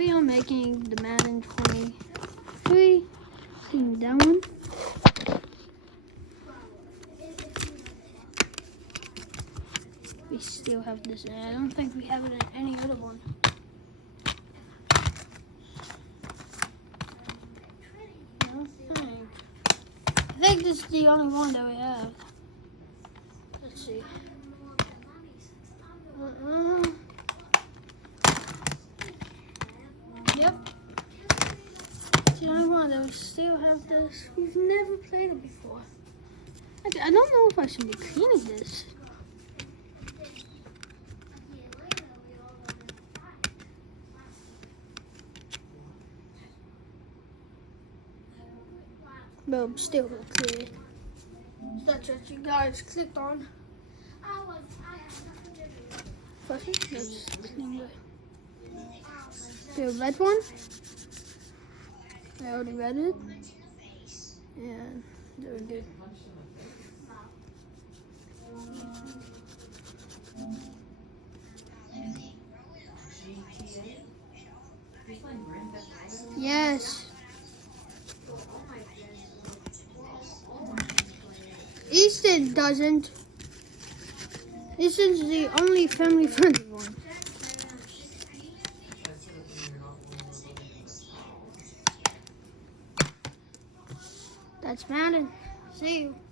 we are making the Madden 23. Clean that one. We still have this, and I don't think we have it in any other one. I think this is the only one that we have. Let's see. Yep. It's the only one that we still have this. We've never played it before. I don't know if I should be cleaning this. But I'm still gonna clean it. That's what you guys clicked on. First, let's clean the red one. I already read it. And there we go. Yes. Easton doesn't. Easton's the only family-friendly one. That's Madden. See you.